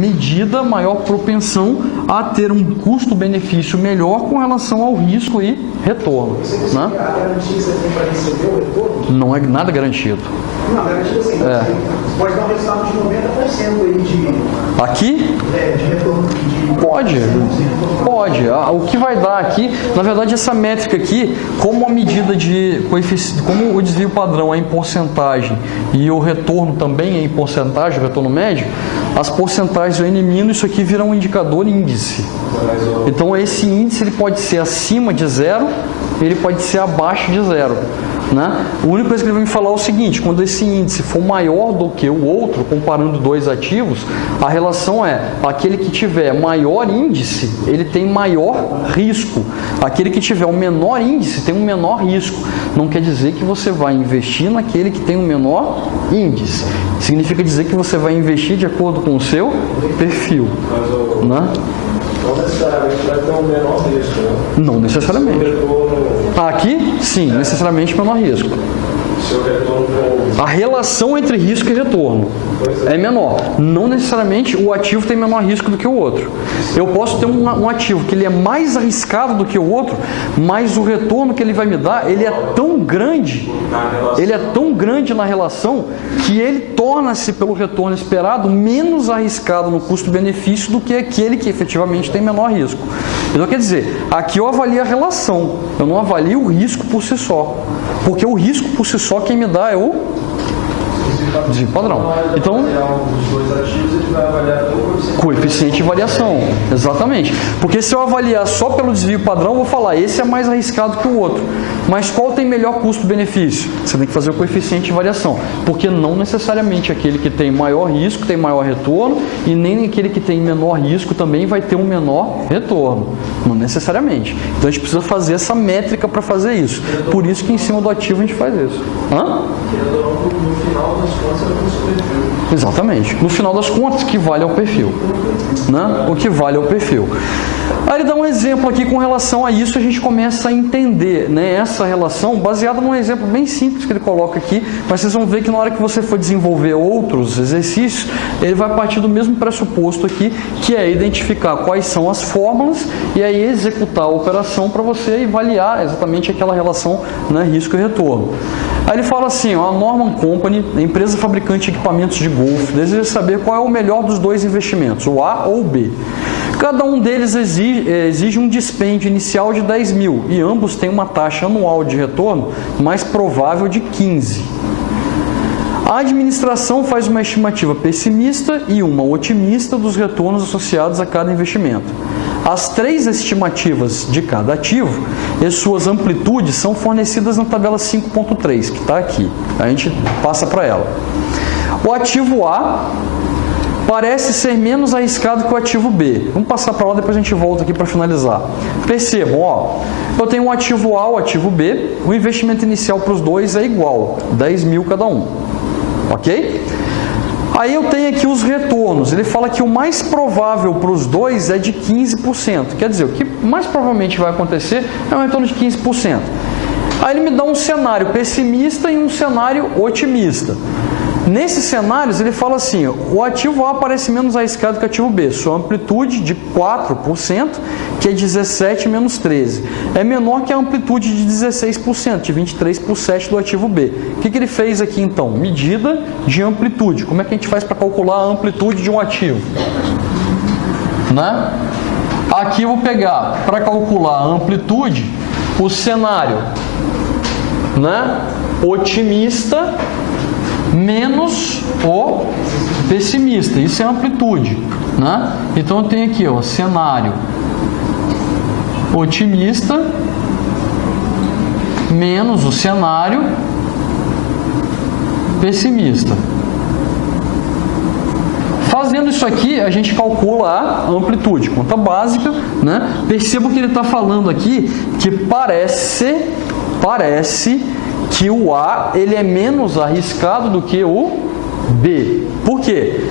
medida, maior propensão a ter um custo-benefício melhor com relação ao risco e retorno. Né? A garantia que você tem para receber o retorno? Não é nada garantido. Não, garantido assim. Você pode dar um resultado de 90% aí de... Aqui? De retorno. Pode. O que vai dar aqui, na verdade, essa métrica aqui, como a medida de coeficiente, como o desvio padrão é em porcentagem e o retorno também é em porcentagem, o retorno médio, as porcentagens eu elimino, isso aqui vira um indicador índice. Então esse índice ele pode ser acima de zero, ele pode ser abaixo de zero. Né? A única coisa que ele vai me falar é o seguinte: quando esse índice for maior do que o outro, comparando dois ativos, a relação é aquele que tiver maior índice, ele tem maior risco. Aquele que tiver um menor índice tem um menor risco. Não quer dizer que você vai investir naquele que tem um menor índice. Significa dizer que você vai investir de acordo com o seu perfil. Né? Não necessariamente vai ter um menor risco, né? Não necessariamente. Aqui, sim, necessariamente menor risco. Se o retorno for... A relação entre risco e retorno é menor. Não necessariamente o ativo tem menor risco do que o outro. Eu posso ter um ativo que ele é mais arriscado do que o outro, mas o retorno que ele vai me dar, ele é tão grande na relação que ele torna-se, pelo retorno esperado, menos arriscado no custo-benefício do que aquele que efetivamente tem menor risco. Então, quer dizer, aqui eu avalio a relação, eu não avalio o risco por si só. Porque o risco por si só quem me dá é o desvio padrão. Então, coeficiente de variação, exatamente. Porque se eu avaliar só pelo desvio padrão, eu vou falar, esse é mais arriscado que o outro. Mas qual tem melhor custo-benefício? Você tem que fazer o coeficiente de variação. Porque não necessariamente aquele que tem maior risco tem maior retorno, e nem aquele que tem menor risco também vai ter um menor retorno. Não necessariamente. Então a gente precisa fazer essa métrica para fazer isso. Por isso que em cima do ativo a gente faz isso. Hã? No final das contas, é o custo perfil. Exatamente. No final das contas, o que vale é o perfil. Né? O que vale é o perfil. Aí ele dá um exemplo aqui com relação a isso, a gente começa a entender, né, essa relação baseada num exemplo bem simples que ele coloca aqui, mas vocês vão ver que na hora que você for desenvolver outros exercícios, ele vai partir do mesmo pressuposto aqui, que é identificar quais são as fórmulas e aí executar a operação para você avaliar exatamente aquela relação, né, risco e retorno. Aí ele fala assim, ó, a Norman Company, a empresa fabricante de equipamentos de golfe, deseja saber qual é o melhor dos dois investimentos, o A ou o B. Cada um deles exige um dispêndio inicial de 10 mil e ambos têm uma taxa anual de retorno mais provável de 15. A administração faz uma estimativa pessimista e uma otimista dos retornos associados a cada investimento. As três estimativas de cada ativo e suas amplitudes são fornecidas na tabela 5.3, que está aqui. A gente passa para ela. O ativo A parece ser menos arriscado que o ativo B. Vamos passar para lá, depois a gente volta aqui para finalizar. Percebam, ó, eu tenho um ativo A, o ativo B, o investimento inicial para os dois é igual, 10 mil cada um. Ok? Aí eu tenho aqui os retornos. Ele fala que o mais provável para os dois é de 15%. Quer dizer, o que mais provavelmente vai acontecer é um retorno de 15%. Aí ele me dá um cenário pessimista e um cenário otimista. Nesses cenários, ele fala assim, o ativo A parece menos arriscado que o ativo B. Sua amplitude de 4%, que é 17 menos 13, é menor que a amplitude de 16%, de 23 por 7 do ativo B. O que ele fez aqui, então? Medida de amplitude. Como é que a gente faz para calcular a amplitude de um ativo? Né? Aqui eu vou pegar, para calcular a amplitude, o cenário, né, otimista menos o pessimista. Isso é amplitude, né? Então eu tenho aqui, ó, cenário otimista menos o cenário pessimista. Fazendo isso aqui, a gente calcula a amplitude, conta básica, né? Perceba que ele está falando aqui que parece que o A ele é menos arriscado do que o B. Por quê?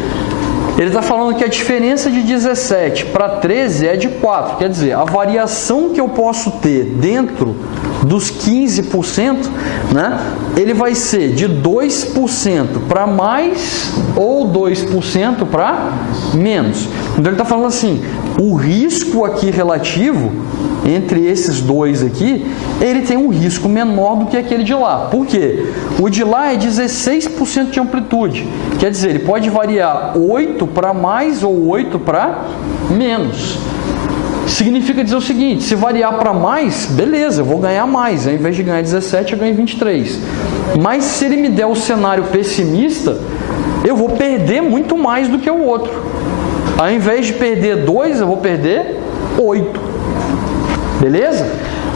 Ele está falando que a diferença de 17 para 13 é de 4. Quer dizer, a variação que eu posso ter dentro dos 15%, né, ele vai ser de 2% para mais ou 2% para menos. Então ele está falando assim, o risco aqui relativo entre esses dois aqui, ele tem um risco menor do que aquele de lá. Por quê? O de lá é 16% de amplitude. Quer dizer, ele pode variar 8 para mais ou 8 para menos. Significa dizer o seguinte, se variar para mais, beleza, eu vou ganhar mais. Ao invés de ganhar 17, eu ganho 23. Mas se ele me der o cenário pessimista, eu vou perder muito mais do que o outro. Ao invés de perder 2, eu vou perder 8. Beleza?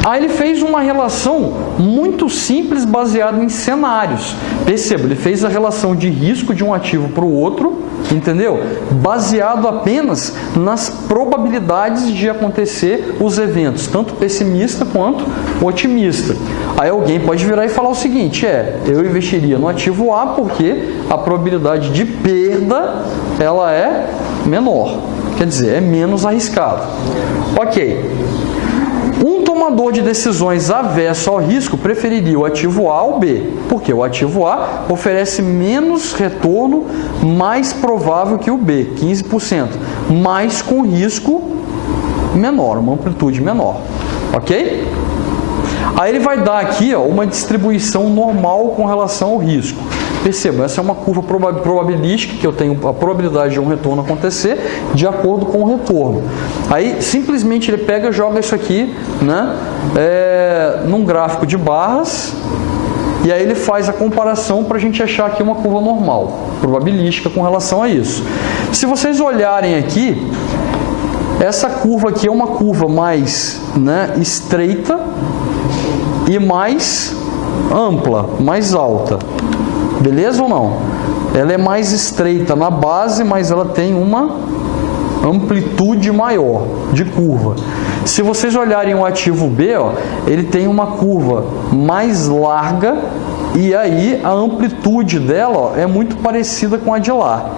Aí ele fez uma relação muito simples baseada em cenários. Perceba, ele fez a relação de risco de um ativo para o outro, entendeu? Baseado apenas nas probabilidades de acontecer os eventos, tanto pessimista quanto otimista. Aí alguém pode virar e falar o seguinte, eu investiria no ativo A porque a probabilidade de perda ela é menor, quer dizer, é menos arriscado. Ok. Um tomador de decisões avesso ao risco preferiria o ativo A ou B, porque o ativo A oferece menos retorno mais provável que o B, 15%, mas com risco menor, uma amplitude menor, ok? Aí ele vai dar aqui uma distribuição normal com relação ao risco. Perceba, essa é uma curva probabilística, que eu tenho a probabilidade de um retorno acontecer de acordo com o retorno. Aí, simplesmente, ele pega e joga isso aqui, né, num gráfico de barras, e aí ele faz a comparação para a gente achar aqui uma curva normal, probabilística com relação a isso. Se vocês olharem aqui, essa curva aqui é uma curva mais, né, estreita e mais ampla, mais alta. Beleza ou não? Ela é mais estreita na base, mas ela tem uma amplitude maior de curva. Se vocês olharem o ativo B, ele tem uma curva mais larga e aí a amplitude dela é muito parecida com a de lá.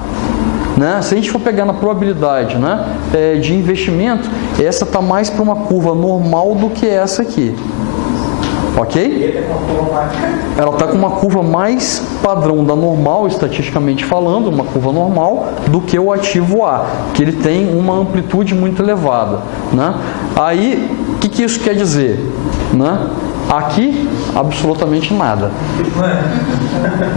Né? Se a gente for pegar na probabilidade, né, de investimento, essa está mais para uma curva normal do que essa aqui. Ok? Ela está com uma curva mais padrão da normal, estatisticamente falando, uma curva normal, do que o ativo A, que ele tem uma amplitude muito elevada. Né? Aí, o que isso quer dizer? Né? Aqui, absolutamente nada.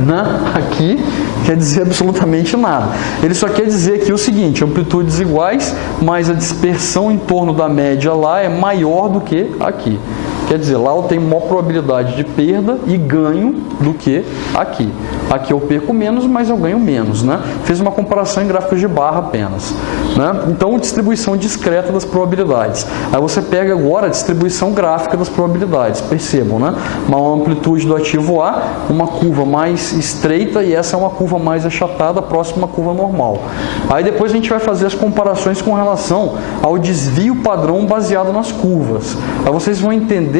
Né? Aqui, quer dizer absolutamente nada. Ele só quer dizer aqui o seguinte, amplitudes iguais, mas a dispersão em torno da média lá é maior do que aqui. Quer dizer, lá eu tenho maior probabilidade de perda e ganho do que aqui. Aqui eu perco menos, mas eu ganho menos. Né? Fiz uma comparação em gráficos de barra apenas. Né? Então, distribuição discreta das probabilidades. Aí você pega agora a distribuição gráfica das probabilidades. Percebam, né? Uma amplitude do ativo A, uma curva mais estreita e essa é uma curva mais achatada, próxima à curva normal. Aí depois a gente vai fazer as comparações com relação ao desvio padrão baseado nas curvas. Aí vocês vão entender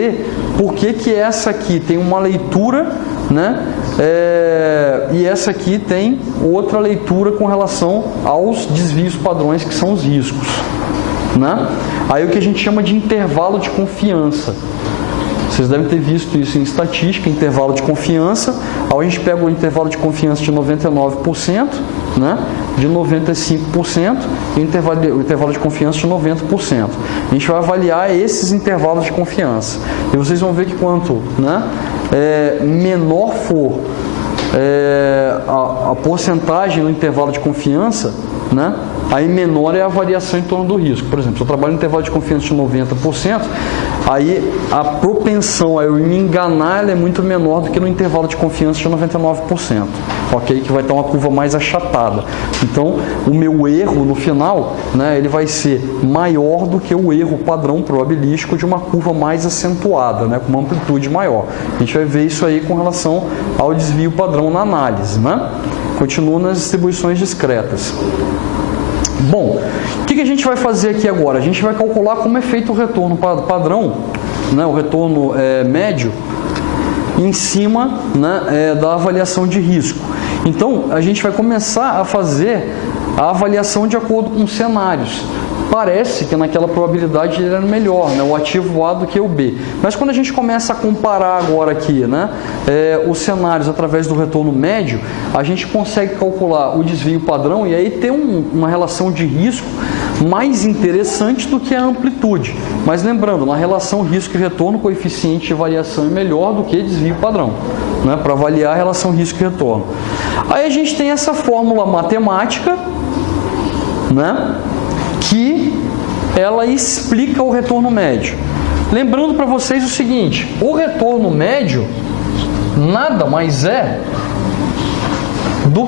por que essa aqui tem uma leitura, né? E essa aqui tem outra leitura com relação aos desvios padrões, que são os riscos. Né? Aí o que a gente chama de intervalo de confiança. Vocês devem ter visto isso em estatística, intervalo de confiança. Aí a gente pega o intervalo de confiança de 99%, né, de 95% e o intervalo de confiança de 90%. A gente vai avaliar esses intervalos de confiança. E vocês vão ver que quanto, né, menor for a porcentagem no intervalo de confiança, né, aí menor é a variação em torno do risco. Por exemplo, se eu trabalho no intervalo de confiança de 90%, aí a propensão a eu me enganar ela é muito menor do que no intervalo de confiança de 99%, ok? Que vai ter uma curva mais achatada. Então, o meu erro no final, né, ele vai ser maior do que o erro padrão probabilístico de uma curva mais acentuada, né, com uma amplitude maior. A gente vai ver isso aí com relação ao desvio padrão na análise. Né? Continua nas distribuições discretas. Bom, o que a gente vai fazer aqui agora? A gente vai calcular como é feito o retorno padrão, né, o retorno médio, em cima, né, da avaliação de risco. Então, a gente vai começar a fazer a avaliação de acordo com cenários. parece que naquela probabilidade ele era melhor, né, o ativo A do que o B. Mas quando a gente começa a comparar agora aqui, né, os cenários através do retorno médio, a gente consegue calcular o desvio padrão e aí ter uma relação de risco mais interessante do que a amplitude. Mas lembrando, na relação risco e retorno, o coeficiente de variação é melhor do que desvio padrão, né, para avaliar a relação risco e retorno. Aí a gente tem essa fórmula matemática, né, que ela explica o retorno médio. Lembrando para vocês o seguinte, o retorno médio nada mais é do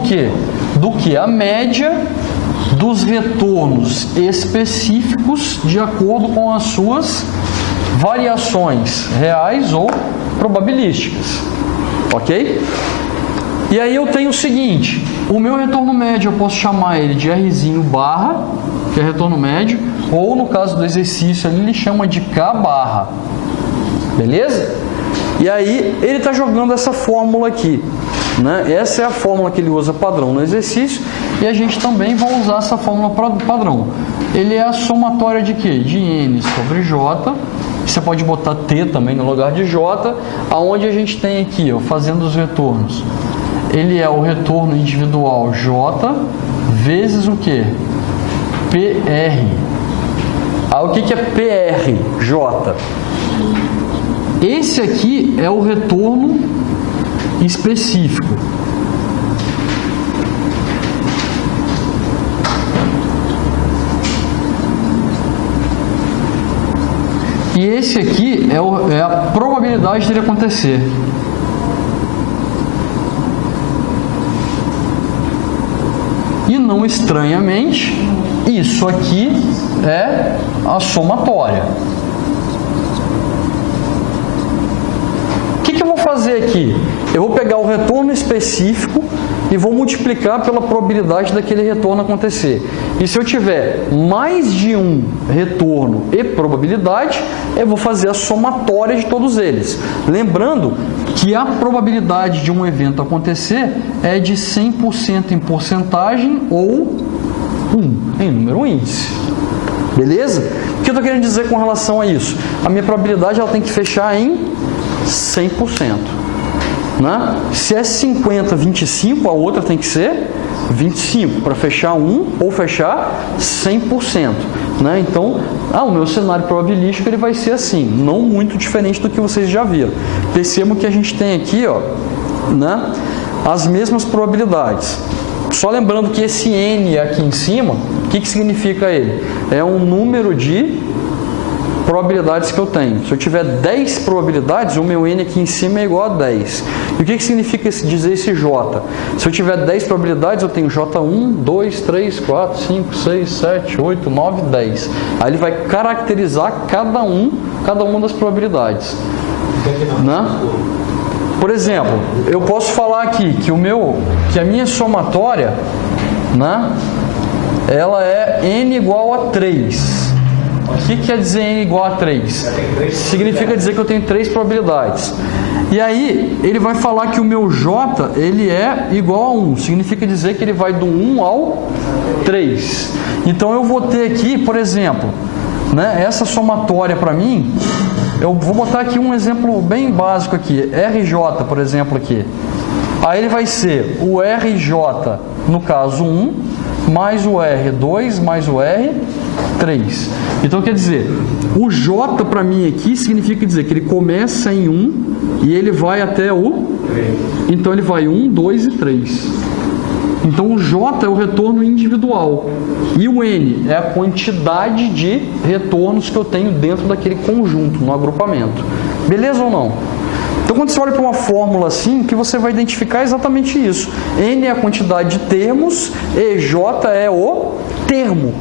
que a média dos retornos específicos de acordo com as suas variações reais ou probabilísticas, ok? E aí eu tenho o seguinte, o meu retorno médio eu posso chamar ele de Rzinho barra, que é retorno médio, ou no caso do exercício ali ele chama de K barra, beleza? E aí ele está jogando essa fórmula aqui, né? Essa é a fórmula que ele usa padrão no exercício e a gente também vai usar essa fórmula padrão. Ele é a somatória de quê? De N sobre J, você pode botar T também no lugar de J, aonde a gente tem aqui, ó, fazendo os retornos. Ele é o retorno individual J vezes o quê? PR. Ah, o que é PR? J. Esse aqui é o retorno específico. E esse aqui é a probabilidade dele acontecer. E não estranhamente, isso aqui é a somatória. O que eu vou fazer aqui? Eu vou pegar o retorno específico e vou multiplicar pela probabilidade daquele retorno acontecer. E se eu tiver mais de um retorno e probabilidade, eu vou fazer a somatória de todos eles. Lembrando que a probabilidade de um evento acontecer é de 100% em porcentagem ou 1 em número índice. Beleza? O que eu estou querendo dizer com relação a isso? A minha probabilidade ela tem que fechar em 100%. Né? Se é 50, 25, a outra tem que ser 25 para fechar 1 ou fechar 100%. Né? Então, o meu cenário probabilístico ele vai ser assim, não muito diferente do que vocês já viram. Percebam que a gente tem aqui, ó, né, as mesmas probabilidades. Só lembrando que esse N aqui em cima, o que significa ele? É um número de probabilidades que eu tenho. Se eu tiver 10 probabilidades, o meu N aqui em cima é igual a 10. E o que significa dizer esse J? Se eu tiver 10 probabilidades, eu tenho J1, 2, 3, 4, 5, 6, 7, 8, 9, 10. Aí ele vai caracterizar cada uma das probabilidades. Né? Por exemplo, eu posso falar aqui que a minha somatória, né, ela é N igual a 3. O que quer dizer N igual a 3? Significa dizer que eu tenho 3 probabilidades. E aí, ele vai falar que o meu J, ele é igual a 1. Significa dizer que ele vai do 1 ao 3. Então, eu vou ter aqui, por exemplo, né, essa somatória para mim, eu vou botar aqui um exemplo bem básico aqui. RJ, por exemplo, aqui. Aí ele vai ser o RJ, no caso 1, mais o R2, mais o R3. Então, quer dizer, o J para mim aqui significa dizer que ele começa em 1 e ele vai até o 3. Então, ele vai 1, 2 e 3. Então, o J é o retorno individual. E o N é a quantidade de retornos que eu tenho dentro daquele conjunto, no agrupamento. Beleza ou não? Então, quando você olha para uma fórmula assim, que você vai identificar exatamente isso. N é a quantidade de termos e J é o termo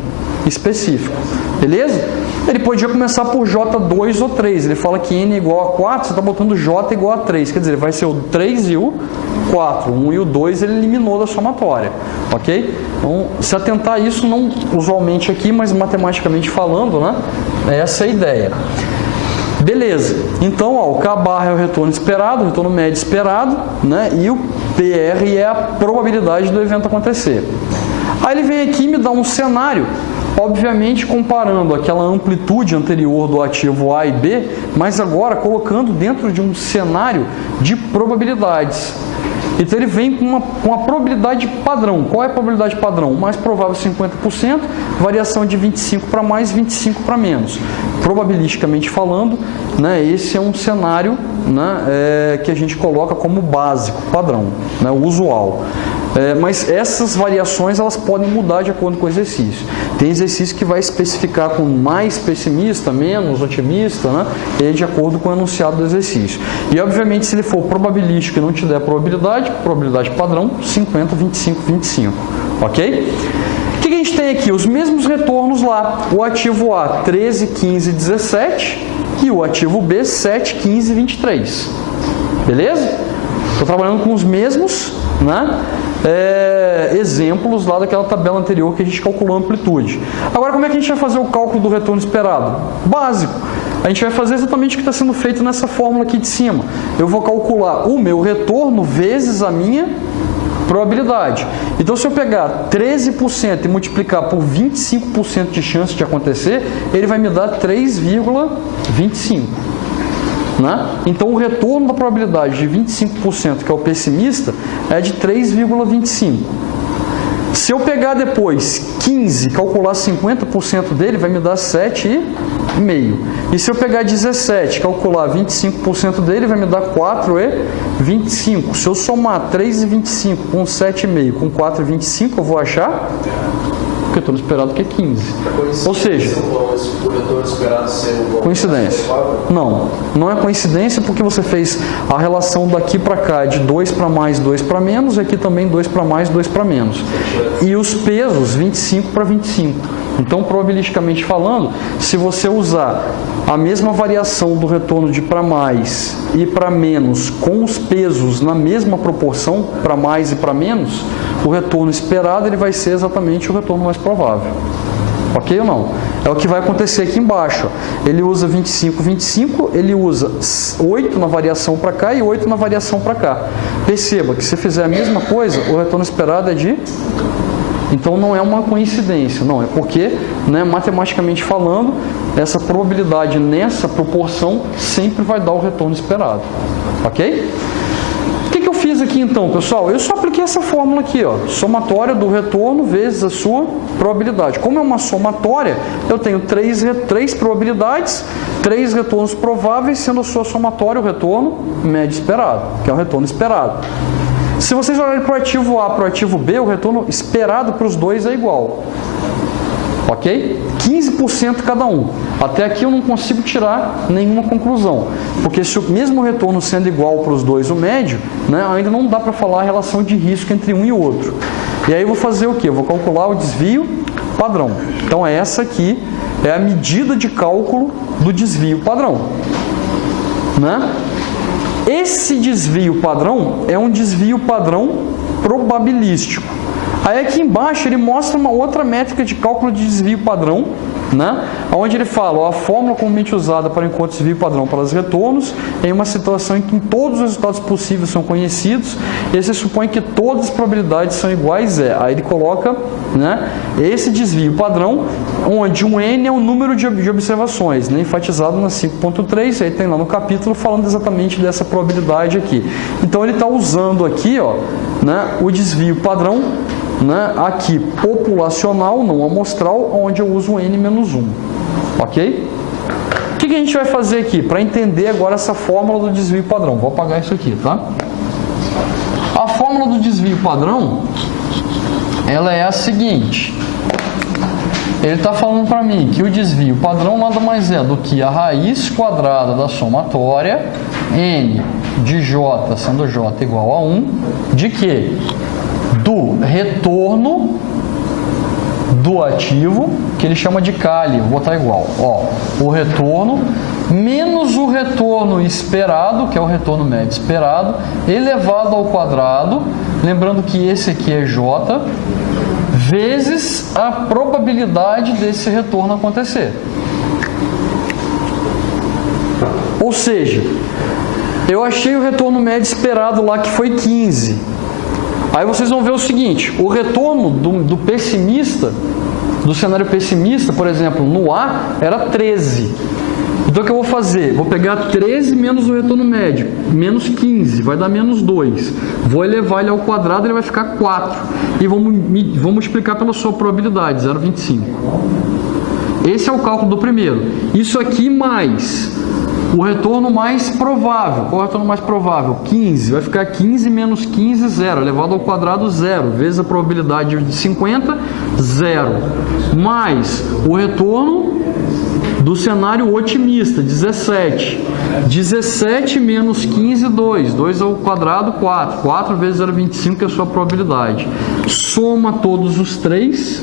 específico. Beleza? Ele podia começar por J2 ou 3. Ele fala que N é igual a 4, você está botando J igual a 3. Quer dizer, vai ser o 3 e o 4. O 1 e o 2 ele eliminou da somatória. Ok? Então, se atentar a isso, não usualmente aqui, mas matematicamente falando, né? Essa é a ideia. Beleza, então ó, o K barra é o retorno esperado, o retorno médio esperado, né? E o PR é a probabilidade do evento acontecer. Aí ele vem aqui e me dá um cenário obviamente comparando aquela amplitude anterior do ativo A e B, mas agora colocando dentro de um cenário de probabilidades. Então ele vem com a probabilidade padrão. Qual é a probabilidade padrão? O mais provável 50%, variação de 25 para mais, 25 para menos. Probabilisticamente falando, né, esse é um cenário, né, que a gente coloca como básico, padrão, né, usual. Mas essas variações elas podem mudar de acordo com o exercício. Tem exercício que vai especificar com mais pessimista, menos otimista, né? E de acordo com o enunciado do exercício. E obviamente se ele for probabilístico e não te der probabilidade padrão, 50, 25, 25. Ok? O que a gente tem aqui? Os mesmos retornos lá. O ativo A 13, 15, 17 e o ativo B 7, 15 e 23. Beleza? Estou trabalhando com os mesmos, né? Exemplos lá daquela tabela anterior que a gente calculou a amplitude. Agora, como é que a gente vai fazer o cálculo do retorno esperado? Básico. A gente vai fazer exatamente o que está sendo feito nessa fórmula aqui de cima. Eu vou calcular o meu retorno vezes a minha probabilidade. Então, se eu pegar 13% e multiplicar por 25% de chance de acontecer, ele vai me dar 3,25. Né? Então, o retorno da probabilidade de 25%, que é o pessimista, é de 3,25. Se eu pegar depois 15 e calcular 50% dele, vai me dar 7,5. E se eu pegar 17 e calcular 25% dele, vai me dar 4,25. Se eu somar 3,25 com 7,5 com 4,25, eu vou achar que o retorno esperado que é 15. Ou seja, o retorno esperado ser o coincidência. Não é coincidência porque você fez a relação daqui para cá de 2 para mais, 2 para menos, e aqui também 2 para mais, 2 para menos. E os pesos, 25 para 25. Então, probabilisticamente falando, se você usar a mesma variação do retorno de para mais e para menos com os pesos na mesma proporção, para mais e para menos, o retorno esperado ele vai ser exatamente o retorno mais provável. Ok ou não? É o que vai acontecer aqui embaixo. Ele usa 25, 25, ele usa 8 na variação para cá e 8 na variação para cá. Perceba que se fizer a mesma coisa, o retorno esperado é de... Então não é uma coincidência, não, é porque, né, matematicamente falando, essa probabilidade nessa proporção sempre vai dar o retorno esperado. Ok? O que eu fiz aqui então, pessoal? Eu só apliquei essa fórmula aqui, ó, somatória do retorno vezes a sua probabilidade. Como é uma somatória, eu tenho três probabilidades, 3 retornos prováveis, sendo a sua somatória o retorno médio esperado, que é o retorno esperado. Se vocês olharem para o ativo A e para o ativo B, o retorno esperado para os dois é igual. Ok? 15% cada um. Até aqui eu não consigo tirar nenhuma conclusão. Porque se o mesmo retorno sendo igual para os dois, o médio, né, ainda não dá para falar a relação de risco entre um e outro. E aí eu vou fazer o quê? Eu vou calcular o desvio padrão. Então essa aqui é a medida de cálculo do desvio padrão. Né? Esse desvio padrão é um desvio padrão probabilístico. Aí aqui embaixo ele mostra uma outra métrica de cálculo de desvio padrão, né? Onde ele fala, ó, a fórmula comumente usada para o encontro de desvio padrão para os retornos em uma situação em que todos os resultados possíveis são conhecidos e se supõe que todas as probabilidades são iguais. Aí ele coloca, né, esse desvio padrão, onde um N é o número de observações, né, enfatizado na 5.3, aí tem lá no capítulo falando exatamente dessa probabilidade aqui. Então ele está usando aqui, ó, né, o desvio padrão, né, aqui populacional, não amostral, onde eu uso N-1. Ok? O que a gente vai fazer aqui? Para entender agora essa fórmula do desvio padrão. Vou apagar isso aqui, tá? A fórmula do desvio padrão, ela é a seguinte. Ele está falando para mim que o desvio padrão nada mais é do que a raiz quadrada da somatória, N de J, sendo J igual a 1, de quê? Do retorno do ativo, que ele chama de CALI, vou botar igual, ó, o retorno menos o retorno esperado, que é o retorno médio esperado, elevado ao quadrado, lembrando que esse aqui é J, vezes a probabilidade desse retorno acontecer. Ou seja, eu achei o retorno médio esperado lá que foi 15. Aí vocês vão ver o seguinte, o retorno do pessimista, do cenário pessimista, por exemplo, no A era 13. Então o que eu vou fazer? Vou pegar 13 menos o retorno médio, menos 15, vai dar menos 2. Vou elevar ele ao quadrado, ele vai ficar 4. E vou multiplicar pela sua probabilidade, 0,25. Esse é o cálculo do primeiro. Isso aqui mais o retorno mais provável. Qual é o retorno mais provável? 15. Vai ficar 15 menos 15, 0. Elevado ao quadrado, 0. Vezes a probabilidade de 50, 0. Mais o retorno do cenário otimista, 17. 17 menos 15, 2. 2 ao quadrado, 4. 4 vezes 0,25 que é a sua probabilidade. Soma todos os três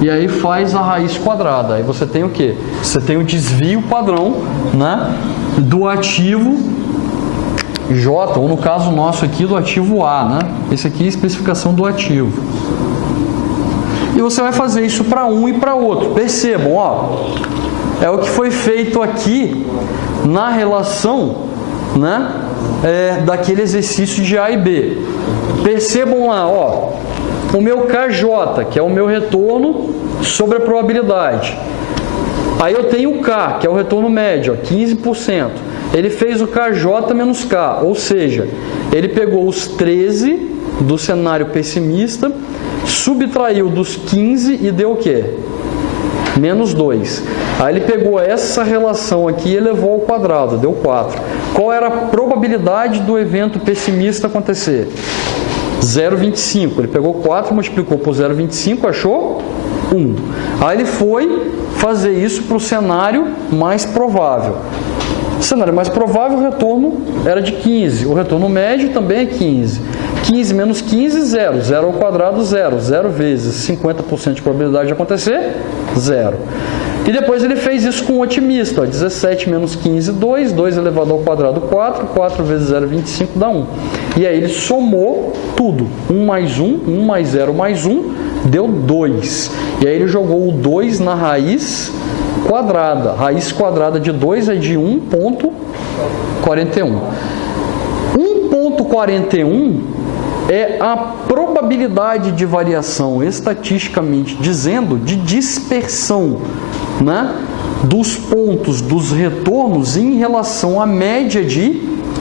e aí faz a raiz quadrada. Aí você tem o quê? Você tem o desvio padrão, né, do ativo J, ou no caso nosso aqui do ativo A, né? Esse aqui é a especificação do ativo. E você vai fazer isso para um e para outro. Percebam, ó, é o que foi feito aqui na relação, né, daquele exercício de A e B. Percebam lá, ó, o meu KJ, que é o meu retorno sobre a probabilidade. Aí eu tenho o K, que é o retorno médio, ó, 15%. Ele fez o KJ menos K, ou seja, ele pegou os 13 do cenário pessimista, subtraiu dos 15 e deu o quê? Menos 2. Aí ele pegou essa relação aqui e elevou ao quadrado, deu 4. Qual era a probabilidade do evento pessimista acontecer? 0,25. Ele pegou 4, multiplicou por 0,25, achou 1. Aí ele foi fazer isso para o cenário mais provável. O cenário mais provável, o retorno era de 15. O retorno médio também é 15. 15 menos 15, 0. 0 ao quadrado, 0. 0 vezes 50% de probabilidade de acontecer, 0. E depois ele fez isso com o otimista. Ó, 17 menos 15, 2. 2 elevado ao quadrado, 4. 4 vezes 0,25 dá 1. E aí ele somou tudo. 1 mais 1, 1 mais 0 mais 1, deu 2. E aí ele jogou o 2 na raiz quadrada. Raiz quadrada de 2 é de 1,41. 1,41 é a probabilidade de variação, estatisticamente dizendo, de dispersão, né, dos pontos dos retornos em relação à média de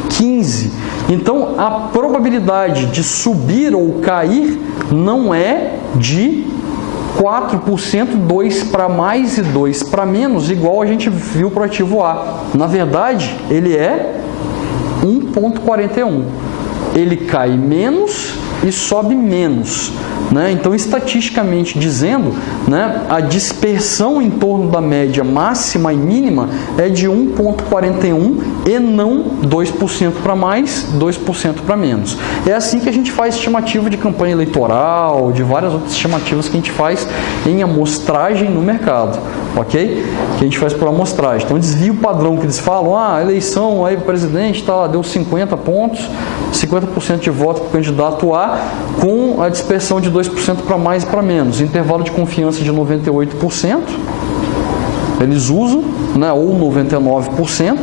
15. Então, a probabilidade de subir ou cair não é de 4%, 2 para mais e 2 para menos, igual a gente viu para o ativo A. Na verdade, ele é 1,41. Ele cai menos e sobe menos, né? Então, estatisticamente dizendo, né, a dispersão em torno da média máxima e mínima é de 1,41 e não 2% para mais, 2% para menos. É assim que a gente faz estimativa de campanha eleitoral, de várias outras estimativas que a gente faz em amostragem no mercado, ok? Que a gente faz por amostragem. Então, desvio padrão que eles falam, a eleição aí o presidente tá, deu 50 pontos, 50% de voto para o candidato A, com a dispersão de 2% para mais e para menos. Intervalo de confiança de 98%, eles usam, né, ou 99%,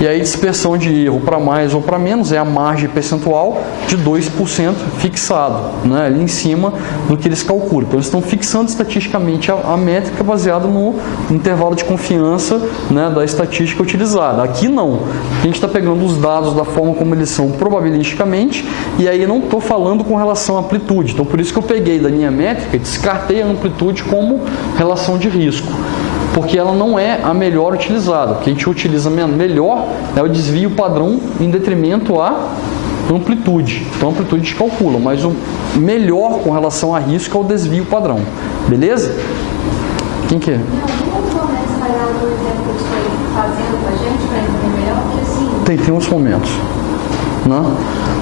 e aí dispersão de erro para mais ou para menos é a margem percentual de 2% fixado, né, ali em cima do que eles calculam. Então eles estão fixando estatisticamente a métrica baseada no intervalo de confiança, né, da estatística utilizada. Aqui não. A gente está pegando os dados da forma como eles são probabilisticamente, e aí não estou falando com relação à amplitude. Então por isso que eu peguei da minha métrica e descartei a amplitude como relação de risco, porque ela não é a melhor utilizada. O que a gente utiliza melhor é o desvio padrão em detrimento à amplitude. Então a amplitude a gente calcula, mas o melhor com relação a risco é o desvio padrão. Beleza? Quem que é? Tem outros momentos, né?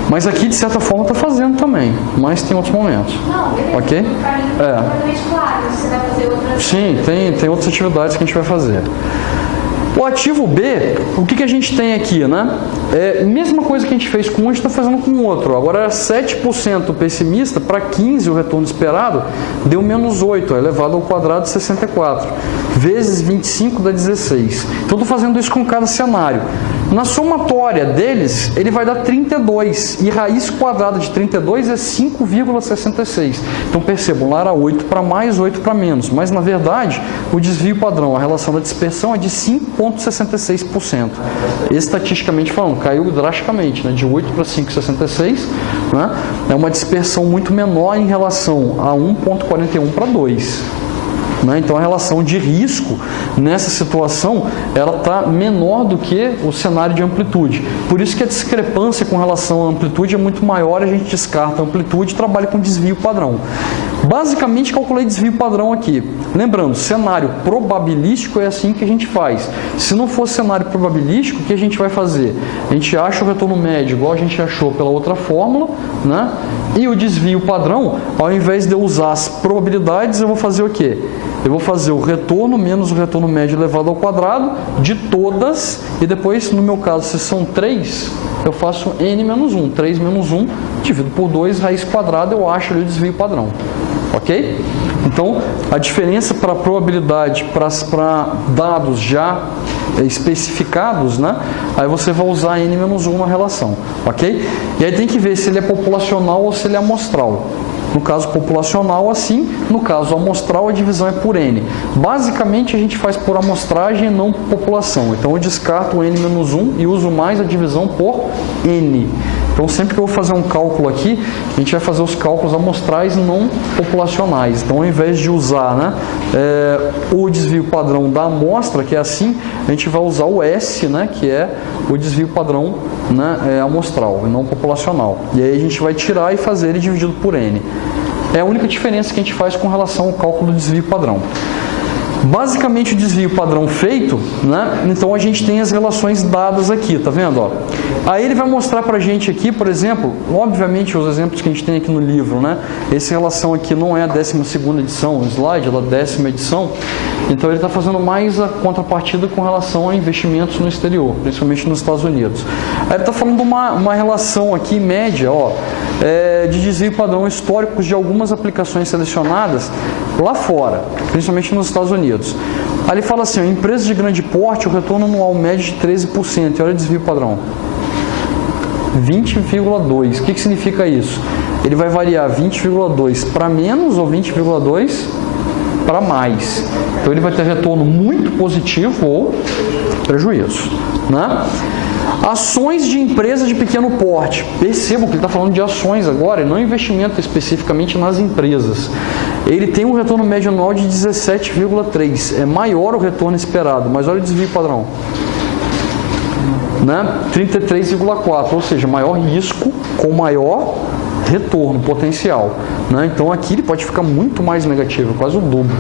Mas aqui de certa forma está fazendo também, mas tem outros momentos. Não, ok? Sim, tem outras atividades que a gente vai fazer. O ativo B, o que a gente tem aqui, né? Mesma coisa que a gente fez com um, a gente está fazendo com o outro. Agora era 7% pessimista, para 15 o retorno esperado, deu menos 8, elevado ao quadrado de 64, vezes 25 dá 16. Então estou fazendo isso com cada cenário. Na somatória deles, ele vai dar 32, e raiz quadrada de 32 é 5,66. Então percebam, lá era 8 para mais, 8 para menos, mas na verdade o desvio padrão, a relação da dispersão é de 5,66%. Estatisticamente falando, caiu drasticamente, né? De 8 para 5,66, né? É uma dispersão muito menor em relação a 1,41 para 2. Então a relação de risco nessa situação ela está menor do que o cenário de amplitude. Por isso que a discrepância com relação à amplitude é muito maior, a gente descarta a amplitude e trabalha com desvio padrão. Basicamente calculei desvio padrão aqui. Lembrando, cenário probabilístico é assim que a gente faz. Se não for cenário probabilístico, o que a gente vai fazer? A gente acha o retorno médio igual a gente achou pela outra fórmula, né? E o desvio padrão, ao invés de eu usar as probabilidades, eu vou fazer o quê? Eu vou fazer o retorno menos o retorno médio elevado ao quadrado de todas, e depois, no meu caso, se são 3, eu faço n menos 1. 3 menos 1, divido por 2, raiz quadrada, eu acho ali o desvio padrão. Ok? Então, a diferença para probabilidade, para dados já especificados, né? Aí você vai usar n menos 1 na relação. Ok? E aí tem que ver se ele é populacional ou se ele é amostral. No caso populacional, assim, no caso amostral, a divisão é por N. Basicamente, a gente faz por amostragem e não por população. Então, eu descarto o N-1 e uso mais a divisão por N. Então, sempre que eu vou fazer um cálculo aqui, a gente vai fazer os cálculos amostrais e não populacionais. Então, ao invés de usar, né, o desvio padrão da amostra, que é assim, a gente vai usar o S, né, que é o desvio padrão, né, amostral e não populacional. E aí a gente vai tirar e fazer ele dividido por N. É a única diferença que a gente faz com relação ao cálculo do desvio padrão. Basicamente o desvio padrão feito, né? Então a gente tem as relações dadas aqui, tá vendo? Ó? Aí ele vai mostrar pra gente aqui, por exemplo, obviamente os exemplos que a gente tem aqui no livro, né? Essa relação aqui não é a 12ª edição, o slide, ela é a 10ª edição. Então ele está fazendo mais a contrapartida com relação a investimentos no exterior, principalmente nos Estados Unidos. Aí ele está falando uma relação aqui média, ó, de desvio padrão históricos de algumas aplicações selecionadas lá fora, principalmente nos Estados Unidos. Aí ele fala assim, ó, empresas de grande porte, o retorno anual médio de 13%. E olha o desvio padrão. 20,2%. O que significa isso? Ele vai variar 20,2% para menos ou 20,2% para mais. Então ele vai ter retorno muito positivo ou prejuízo, né? Ações de empresas de pequeno porte. Percebam que ele está falando de ações agora, e não investimento especificamente nas empresas. Ele tem um retorno médio anual de 17,3%. É maior o retorno esperado, mas olha o desvio padrão. Né? 33,4%, ou seja, maior risco com maior retorno potencial. Né? Então aqui ele pode ficar muito mais negativo, quase o dobro.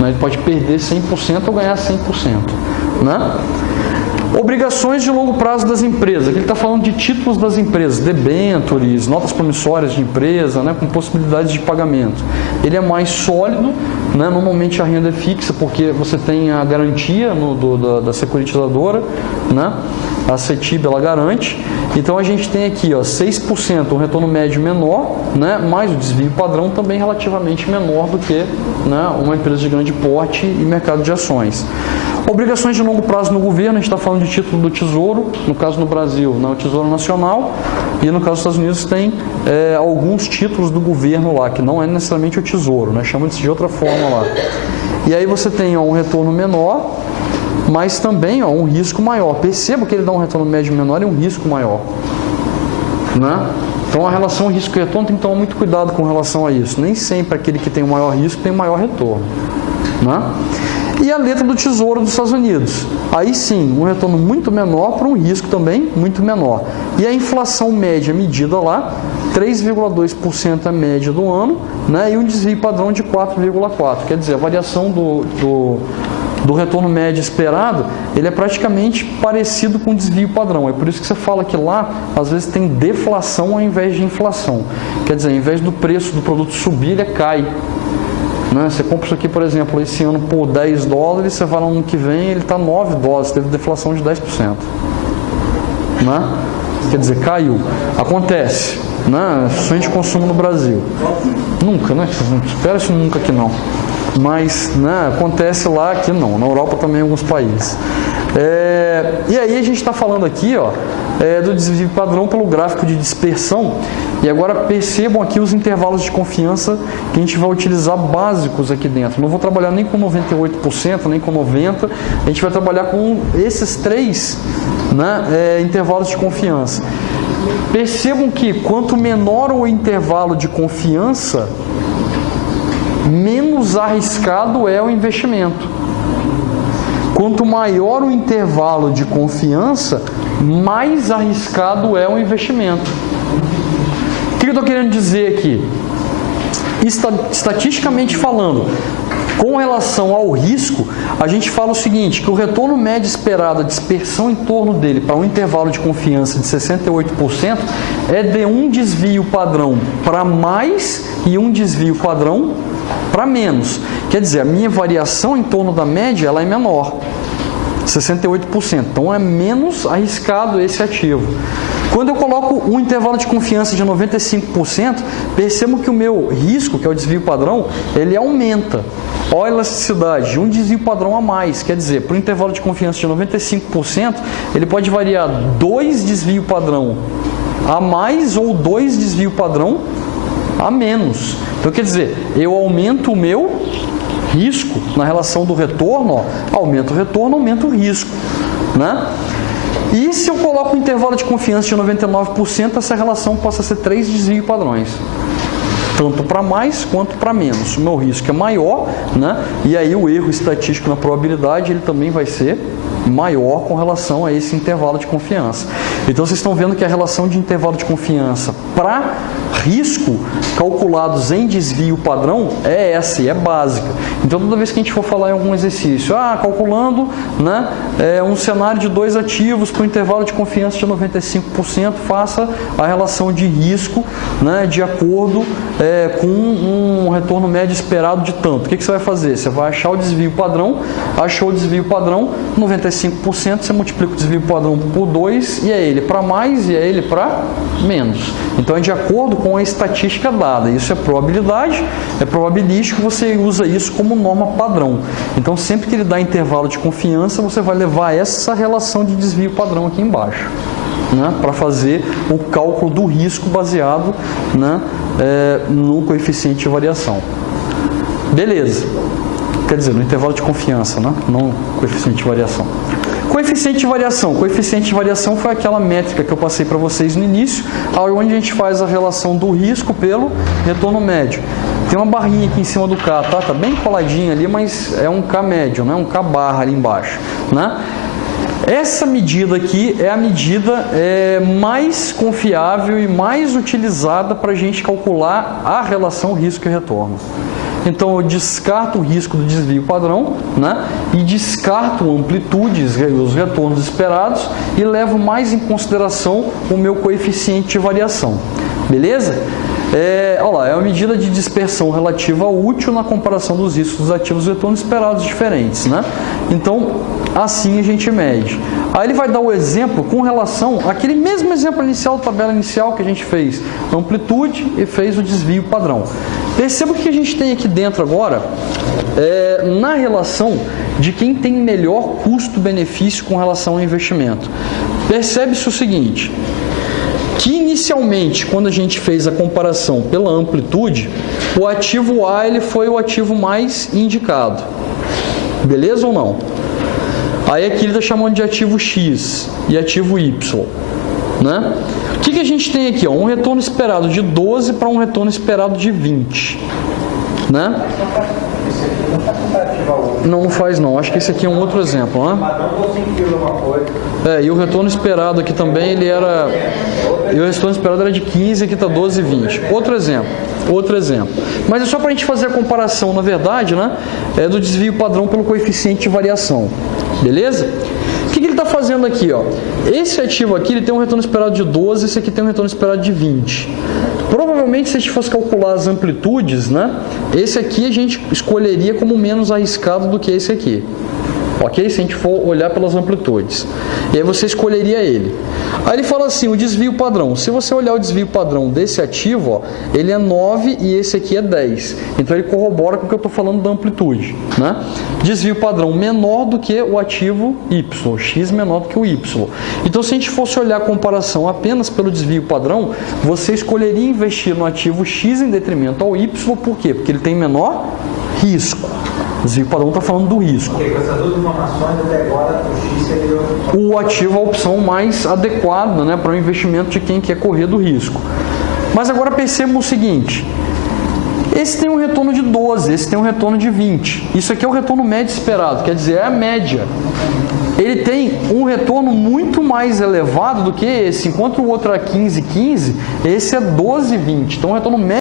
Né? Ele pode perder 100% ou ganhar 100%. Né? Obrigações de longo prazo das empresas. Aqui ele está falando de títulos das empresas, debêntures, notas promissórias de empresa, né, com possibilidades de pagamento. Ele é mais sólido, né, normalmente a renda é fixa porque você tem a garantia da securitizadora, né, a CETIB ela garante. Então a gente tem aqui, ó, 6%, um retorno médio menor, né, mas o desvio padrão também relativamente menor do que, né, uma empresa de grande porte e mercado de ações. Obrigações de longo prazo no governo, a gente está falando de título do Tesouro, no caso no Brasil, né, o Tesouro Nacional, e no caso dos Estados Unidos tem alguns títulos do governo lá, que não é necessariamente o Tesouro, né, chama-se de outra forma lá. E aí você tem, ó, um retorno menor, mas também, ó, um risco maior. Perceba que ele dá um retorno médio menor e um risco maior. Né? Então a relação risco e retorno tem que tomar muito cuidado com relação a isso. Nem sempre aquele que tem o maior risco tem o maior retorno. Né? E a letra do Tesouro dos Estados Unidos. Aí sim, um retorno muito menor para um risco também muito menor. E a inflação média medida lá, 3,2% a média do ano, né? E um desvio padrão de 4,4%. Quer dizer, a variação do retorno médio esperado, ele é praticamente parecido com o desvio padrão. É por isso que você fala que lá, às vezes, tem deflação ao invés de inflação. Quer dizer, ao invés do preço do produto subir, ele cai. Né? Você compra isso aqui, por exemplo, esse ano por $10, você vai no ano que vem, ele está $9, teve deflação de 10%. né? Quer dizer, caiu. Acontece, né? Sonho de consumo no Brasil. Nunca, né? Não espera isso nunca aqui não. Mas, né, acontece lá, aqui não. Na Europa também em alguns países. E aí a gente está falando aqui, ó, do desvio padrão pelo gráfico de dispersão. E agora percebam aqui os intervalos de confiança que a gente vai utilizar básicos aqui dentro. Não vou trabalhar nem com 98%, nem com 90%. A gente vai trabalhar com esses três, né, intervalos de confiança. Percebam que quanto menor o intervalo de confiança, menos arriscado é o investimento. Quanto maior o intervalo de confiança, mais arriscado é o investimento. O que eu estou querendo dizer aqui? Estatisticamente falando, com relação ao risco, a gente fala o seguinte, que o retorno médio esperado, a dispersão em torno dele para um intervalo de confiança de 68% é de um desvio padrão para mais e um desvio padrão para menos. Quer dizer, a minha variação em torno da média ela é menor, 68%. Então é menos arriscado esse ativo. Quando eu coloco um intervalo de confiança de 95%, percebo que o meu risco, que é o desvio padrão, ele aumenta. Olha a elasticidade, um desvio padrão a mais. Quer dizer, para um intervalo de confiança de 95%, ele pode variar 2 desvio padrão a mais ou 2 desvio padrão a menos. Então, quer dizer, eu aumento o meu risco na relação do retorno, ó, aumento o retorno, aumento o risco, né? E se eu coloco um intervalo de confiança de 99%, essa relação passa a ser 3 desvios padrões. Tanto para mais quanto para menos. O meu risco é maior, né? E aí o erro estatístico na probabilidade ele também vai ser maior com relação a esse intervalo de confiança. Então vocês estão vendo que a relação de intervalo de confiança para risco calculados em desvio padrão é essa, e é básica. Então toda vez que a gente for falar em algum exercício, calculando, né, um cenário de 2 ativos para um intervalo de confiança de 95%, faça a relação de risco, né, de acordo com um retorno médio esperado de tanto. O que você vai fazer? Você vai achar o desvio padrão, achou o desvio padrão, 95%, você multiplica o desvio padrão por 2 e é ele para mais e é ele para menos. Então é de acordo com a estatística dada. Isso é probabilidade, é probabilístico, você usa isso como norma padrão. Então sempre que ele dá intervalo de confiança, você vai levar essa relação de desvio padrão aqui embaixo, né, para fazer o cálculo do risco baseado, né, no coeficiente de variação. Beleza. Quer dizer, no intervalo de confiança, né, não coeficiente de variação. Coeficiente de variação. Coeficiente de variação foi aquela métrica que eu passei para vocês no início, onde a gente faz a relação do risco pelo retorno médio. Tem uma barrinha aqui em cima do K, tá? Tá bem coladinha ali, mas é um K médio, né? Um K barra ali embaixo, né? Essa medida aqui é a medida mais confiável e mais utilizada para a gente calcular a relação risco e retorno. Então eu descarto o risco do desvio padrão, né, e descarto amplitudes, os retornos esperados, e levo mais em consideração o meu coeficiente de variação. Beleza? Olha lá, é uma medida de dispersão relativa útil na comparação dos riscos dos ativos e retornos esperados diferentes, né? Então, assim a gente mede. Aí ele vai dar o exemplo com relação àquele mesmo exemplo inicial, tabela inicial que a gente fez, amplitude e fez o desvio padrão. Perceba o que a gente tem aqui dentro agora, na relação de quem tem melhor custo-benefício com relação ao investimento. Percebe-se o seguinte, que inicialmente, quando a gente fez a comparação pela amplitude, o ativo A ele foi o ativo mais indicado. Beleza ou não? Aí aqui ele está chamando de ativo X e ativo Y, né? O que a gente tem aqui? Ó? Um retorno esperado de 12 para um retorno esperado de 20, né? Não faz não, acho que esse aqui é um outro exemplo, né? E o retorno esperado aqui também, ele era... E o retorno esperado era de 15, aqui está 12 e 20. Outro exemplo. Mas é só para a gente fazer a comparação, na verdade, né? Do desvio padrão pelo coeficiente de variação. Beleza? O que ele está fazendo aqui? Ó? Esse ativo aqui ele tem um retorno esperado de 12, esse aqui tem um retorno esperado de 20. Provavelmente, se a gente fosse calcular as amplitudes, né, esse aqui a gente escolheria como menos arriscado do que esse aqui. ok? Se a gente for olhar pelas amplitudes. E aí você escolheria ele. Aí ele fala assim, o desvio padrão. Se você olhar o desvio padrão desse ativo, ó, ele é 9 e esse aqui é 10. Então ele corrobora com o que eu estou falando da amplitude, né? Desvio padrão menor do que o ativo Y, X menor do que o Y. Então se a gente fosse olhar a comparação apenas pelo desvio padrão, você escolheria investir no ativo X em detrimento ao Y, por quê? Porque ele tem menor risco. O desvio padrão está falando do risco. Porque com essas duas informações, até agora, o X seria o ativo é a opção mais adequada, né, para o investimento de quem quer correr do risco. Mas agora percebam o seguinte, esse tem um retorno de 12, esse tem um retorno de 20. Isso aqui é o retorno médio esperado, quer dizer, é a média. Ele tem um retorno muito mais elevado do que esse. Enquanto o outro é 15,15, esse é 12,20. Então o retorno médio